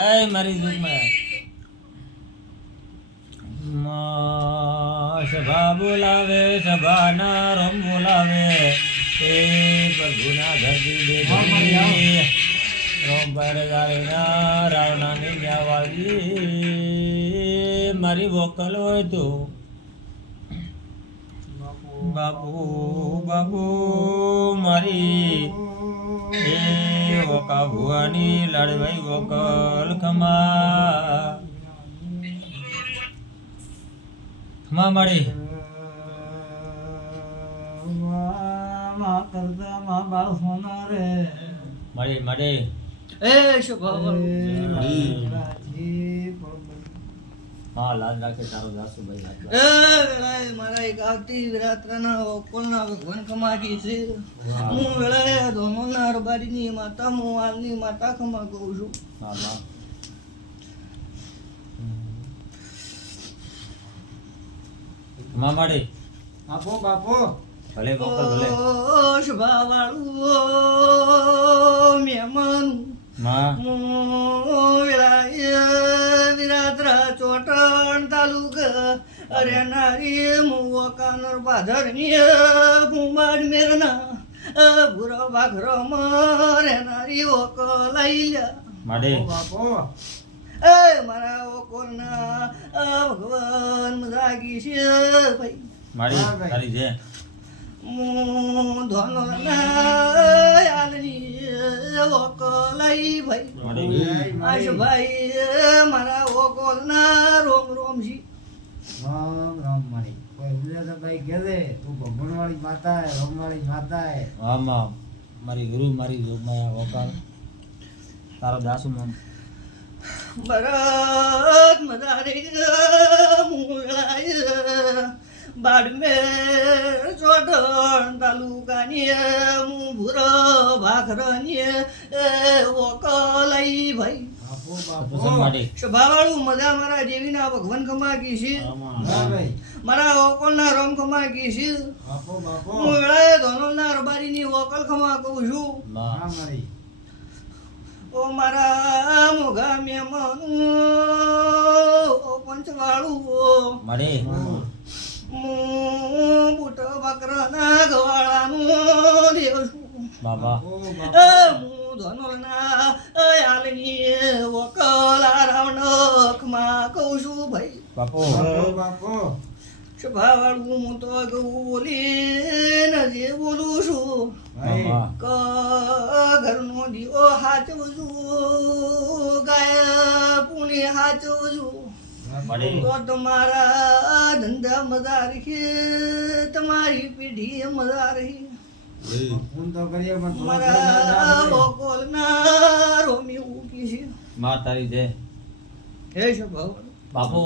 એ મારી દુઃખમાં સભા બોલાવે સભાના રમ બોલાવે એ પ્રભુના ઘરથી બેઠી રોમ પર ગાળીના રાવણાની ન્યાવાળી મારી વોકલ હોય તો બાપુ બાપુ મારી એ વોકા ભુવાની લાડભાઈ વોકલ ખમા ખમા મારી મારી મારી હા લાજ રાખે તારો દાસુભાઈ મારા એક આવતી રાત્રના ઓકોલના ભગવાન કમાકી છે. હું વેળાએ ધોનોના રબારીની માતા હું હાલની માતા ખમા કહું છું. હા હા ખમા મારી બાપો બાપો ભલે વોકલ ભલે શુભાવાળું મહેમાન માં વિરાત્રા ચોટણ તાલુકા અરે નારી મુકાનર બાધરની કુંભાર મેરના ભૂરો બાઘરો મરે નારી ઓકલાઈ લ્યા માડી બાપો એ મારા ઓકોના ભગવાન જાગી છે ભાઈ માડી તારી જે મારા ઓકોલના રોમ રોમ જી રામ રામ મારી કોઈ ભૂલ્યા ભાઈ કે દે તું ભગવાન વાળી માતા હે રામ વાળી માતા હે આમાં મારી ગુરુ મારી જોગમાયા વોકલ તારો દાસુ મમ ભરત મદારે મુલાય બાડમેર ચોટણ તાલુકાની હું ભૂરો ભાખરની ઓકલાઈ ભાઈ બાપો પસંદ બાપો માડી સ્વભાવવાળું મજા મારા જેવીના ભગવાન કમાકી છે. હા ભાઈ મારા ઓકલના રોમ કમાકી છે. બાપો બાપો હું વેળાએ ધોનોના રબારીની ઓકલ ખમા કહું છું. માં હા મારી ઓ મારા મોઘા મહેમાન ઓ પંચવાળું માડી હું બુટો બકરાના ગવાળાનું દેવ છું. બાબા હું ધનોરના હાલની વકલા રાવણકમાં કહું છું ભાઈ. બાપો બાપો બાપો સ્વભાવવાળું હું તો બોલીને જે બોલું છું ભાઈ બાબા ઘરનો દીવો હાચવું છું ગાય પુણે હાચવું છું માડી તો તમારા ધંધા મજા રહી તમારી પેઢી મજા રહી ફોન તો કરીએ પણ થોડો મારા ઓકોલના રોમી ઉકી છે. માં તારી જે હે સ્વભાવ બાપુ